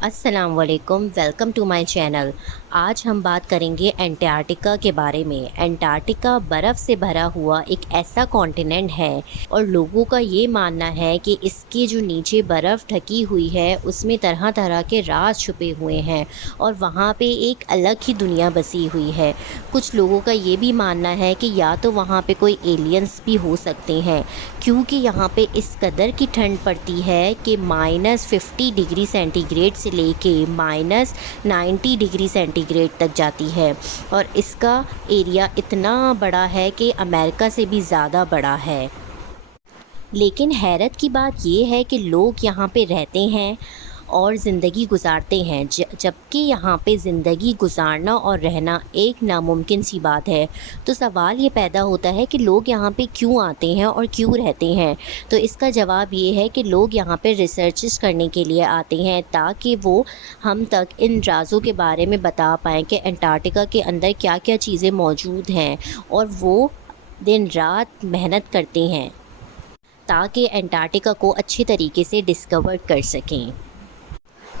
السلام علیکم، welcome to my channel. آج ہم بات کریں گے انٹارکٹیکا کے بارے میں۔ انٹارکٹیکا برف سے بھرا ہوا ایک ایسا کانٹیننٹ ہے اور لوگوں کا یہ ماننا ہے کہ اس کے جو نیچے برف ڈھکی ہوئی ہے اس میں طرح طرح کے راز چھپے ہوئے ہیں اور وہاں پہ ایک الگ ہی دنیا بسی ہوئی ہے۔ کچھ لوگوں کا یہ بھی ماننا ہے کہ یا تو وہاں پہ کوئی ایلینس بھی ہو سکتے ہیں، کیونکہ یہاں پہ اس قدر کی ٹھنڈ پڑتی ہے کہ -50 ڈگری سینٹی گریڈ سے لے کے -90 ڈگری سینٹی گریڈ تک جاتی ہے، اور اس کا ایریا اتنا بڑا ہے کہ امریکہ سے بھی زیادہ بڑا ہے۔ لیکن حیرت کی بات یہ ہے کہ لوگ یہاں پہ رہتے ہیں اور زندگی گزارتے ہیں، جبکہ یہاں پہ زندگی گزارنا اور رہنا ایک ناممکن سی بات ہے۔ تو سوال یہ پیدا ہوتا ہے کہ لوگ یہاں پہ کیوں آتے ہیں اور کیوں رہتے ہیں؟ تو اس کا جواب یہ ہے کہ لوگ یہاں پہ ریسرچز کرنے کے لیے آتے ہیں تاکہ وہ ہم تک ان رازوں کے بارے میں بتا پائیں کہ انٹارکٹیکا کے اندر کیا کیا چیزیں موجود ہیں، اور وہ دن رات محنت کرتے ہیں تاکہ انٹارکٹیکا کو اچھی طریقے سے ڈسکور کر سکیں۔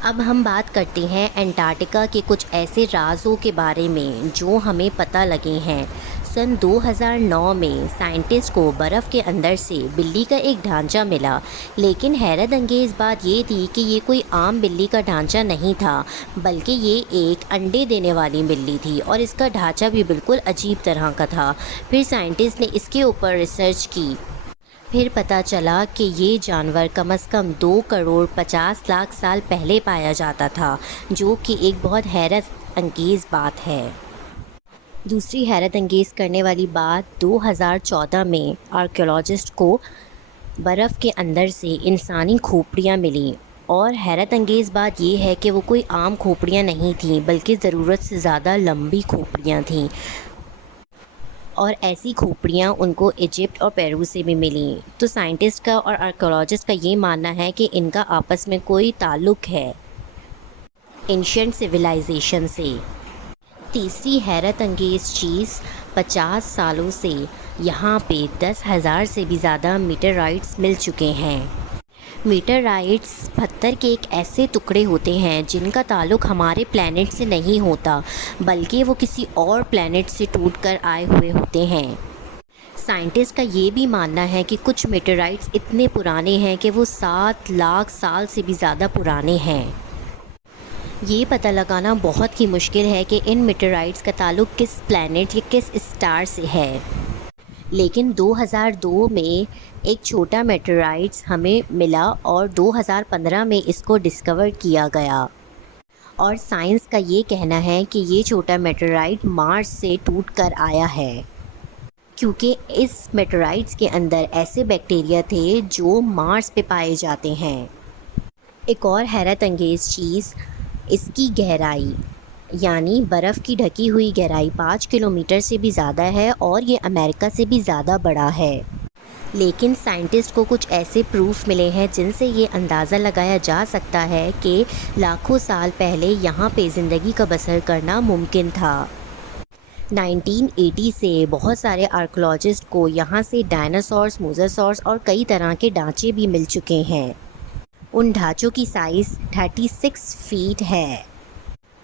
اب ہم بات کرتے ہیں انٹارکٹیکا کے کچھ ایسے رازوں کے بارے میں جو ہمیں پتہ لگے ہیں۔ سن 2009 میں سائنٹسٹ کو برف کے اندر سے بلی کا ایک ڈھانچہ ملا، لیکن حیرت انگیز بات یہ تھی کہ یہ کوئی عام بلی کا ڈھانچہ نہیں تھا، بلکہ یہ ایک انڈے دینے والی بلی تھی، اور اس کا ڈھانچہ بھی بالکل عجیب طرح کا تھا۔ پھر سائنٹسٹ نے اس کے اوپر ریسرچ کی، پھر پتہ چلا کہ یہ جانور کم از کم 2,50,00,000 سال پہلے پایا جاتا تھا، جو کہ ایک بہت حیرت انگیز بات ہے۔ دوسری حیرت انگیز کرنے والی بات 2014 میں آرکیولوجسٹ کو برف کے اندر سے انسانی کھوپڑیاں ملیں، اور حیرت انگیز بات یہ ہے کہ وہ کوئی عام کھوپڑیاں نہیں تھیں، بلکہ ضرورت سے زیادہ لمبی کھوپڑیاں تھیں، اور ایسی کھوپڑیاں ان کو ایجپٹ اور پیرو سے بھی ملیں۔ تو سائنٹسٹ کا اور آرکیولوجسٹ کا یہ ماننا ہے کہ ان کا آپس میں کوئی تعلق ہے اینشینٹ سویلائزیشن سے۔ تیسری حیرت انگیز چیز، 50 سالوں سے یہاں پہ 10,000 سے بھی زیادہ میٹرائٹس مل چکے ہیں۔ میٹرائٹس پتھر کے ایک ایسے ٹکڑے ہوتے ہیں جن کا تعلق ہمارے پلینٹ سے نہیں ہوتا، بلکہ وہ کسی اور پلینٹ سے ٹوٹ کر آئے ہوئے ہوتے ہیں۔ سائنٹسٹ کا یہ بھی ماننا ہے کہ کچھ میٹرائٹس اتنے پرانے ہیں کہ وہ 7 لاکھ سال سے بھی زیادہ پرانے ہیں۔ یہ پتہ لگانا بہت ہی مشکل ہے کہ ان میٹرائٹس کا تعلق کس پلینٹ یا کس اسٹار سے ہے، لیکن 2002 میں ایک چھوٹا میٹرائٹس ہمیں ملا اور 2015 میں اس کو ڈسکور کیا گیا، اور سائنس کا یہ کہنا ہے کہ یہ چھوٹا میٹرائٹ مارس سے ٹوٹ کر آیا ہے، کیونکہ اس میٹرائٹس کے اندر ایسے بیکٹیریا تھے جو مارس پہ پائے جاتے ہیں۔ ایک اور حیرت انگیز چیز، اس کی گہرائی، یعنی برف کی ڈھکی ہوئی گہرائی 5 کلومیٹر سے بھی زیادہ ہے، اور یہ امریکہ سے بھی زیادہ بڑا ہے۔ لیکن سائنٹسٹ کو کچھ ایسے پروف ملے ہیں جن سے یہ اندازہ لگایا جا سکتا ہے کہ لاکھوں سال پہلے یہاں پہ زندگی کا بسر کرنا ممکن تھا۔ 1980 سے بہت سارے آرکیولوجسٹ کو یہاں سے ڈائناسورس، موزاسورس اور کئی طرح کے ڈھانچے بھی مل چکے ہیں۔ ان ڈھانچوں کی سائز 36 فیٹ ہے،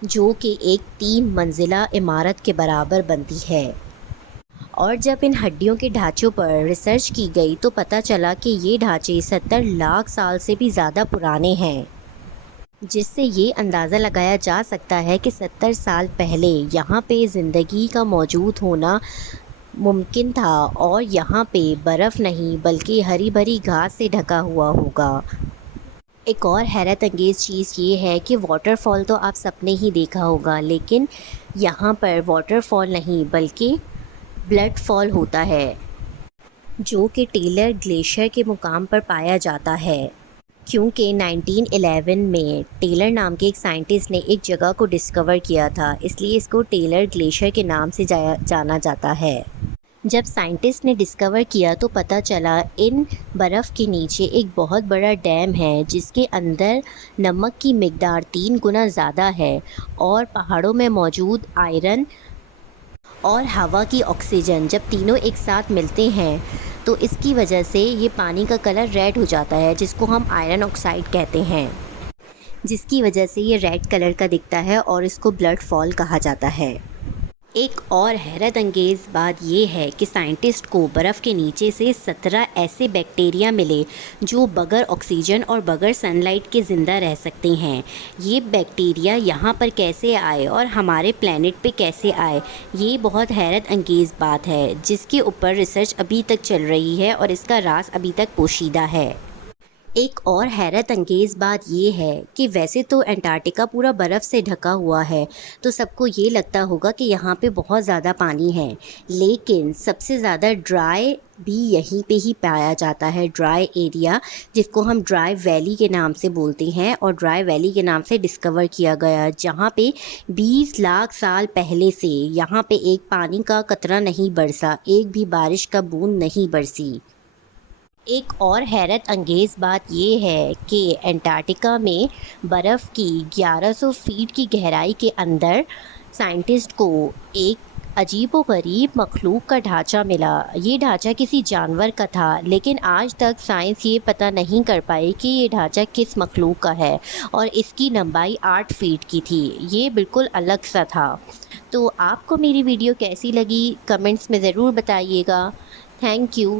جو کہ ایک 3 منزلہ عمارت کے برابر بنتی ہے۔ اور جب ان ہڈیوں کے ڈھانچوں پر ریسرچ کی گئی تو پتہ چلا کہ یہ ڈھانچے 70 لاکھ سال سے بھی زیادہ پرانے ہیں، جس سے یہ اندازہ لگایا جا سکتا ہے کہ 70 سال پہلے یہاں پہ زندگی کا موجود ہونا ممکن تھا، اور یہاں پہ برف نہیں بلکہ ہری بھری گھاس سے ڈھکا ہوا ہوگا۔ ایک اور حیرت انگیز چیز یہ ہے کہ واٹر فال تو آپ سب نے ہی دیکھا ہوگا، لیکن یہاں پر واٹر فال نہیں بلکہ بلڈ فال ہوتا ہے، جو کہ ٹیلر گلیشیئر کے مقام پر پایا جاتا ہے، کیونکہ 1911 میں ٹیلر نام کے ایک سائنٹسٹ نے ایک جگہ کو ڈسکور کیا تھا، اس لیے اس کو ٹیلر گلیشیئر کے نام سے جانا جاتا ہے۔ جب سائنٹسٹ نے ڈسکور کیا تو پتہ چلا ان برف کے نیچے ایک بہت بڑا ڈیم ہے جس کے اندر نمک کی مقدار 3 گنا زیادہ ہے، اور پہاڑوں میں موجود آئرن اور ہوا کی آکسیجن جب تینوں ایک ساتھ ملتے ہیں تو اس کی وجہ سے یہ پانی کا کلر ریڈ ہو جاتا ہے، جس کو ہم آئرن آکسائڈ کہتے ہیں۔ جس کی وجہ سے یہ ریڈ کلر کا دکھتا ہے اور اس کو بلڈ فال کہا جاتا ہے۔ ایک اور حیرت انگیز بات یہ ہے کہ سائنٹسٹ کو برف کے نیچے سے 17 ایسے بیکٹیریا ملے جو بغیر آکسیجن اور بغیر سن لائٹ کے زندہ رہ سکتے ہیں۔ یہ بیکٹیریا یہاں پر کیسے آئے اور ہمارے پلینٹ پہ کیسے آئے، یہ بہت حیرت انگیز بات ہے جس کے اوپر ریسرچ ابھی تک چل رہی ہے اور اس کا راز ابھی تک پوشیدہ ہے۔ ایک اور حیرت انگیز بات یہ ہے کہ ویسے تو انٹارکٹیکا پورا برف سے ڈھکا ہوا ہے، تو سب کو یہ لگتا ہوگا کہ یہاں پہ بہت زیادہ پانی ہے، لیکن سب سے زیادہ ڈرائی بھی یہیں پہ ہی پایا جاتا ہے۔ ڈرائی ایریا جس کو ہم ڈرائی ویلی کے نام سے بولتے ہیں اور ڈرائی ویلی کے نام سے ڈسکور کیا گیا، جہاں پہ 20 لاکھ سال پہلے سے یہاں پہ ایک پانی کا قطرہ نہیں برسا، ایک بھی بارش کا بوند نہیں برسی۔ ایک اور حیرت انگیز بات یہ ہے کہ انٹارکٹیکا میں برف کی 1100 فیٹ کی گہرائی کے اندر سائنٹسٹ کو ایک عجیب و غریب مخلوق کا ڈھانچہ ملا۔ یہ ڈھانچہ کسی جانور کا تھا، لیکن آج تک سائنس یہ پتہ نہیں کر پائی کہ یہ ڈھانچہ کس مخلوق کا ہے، اور اس کی لمبائی 8 فیٹ کی تھی۔ یہ بالکل الگ سا تھا۔ تو آپ کو میری ویڈیو کیسی لگی کمنٹس میں ضرور بتائیے گا۔ Thank you.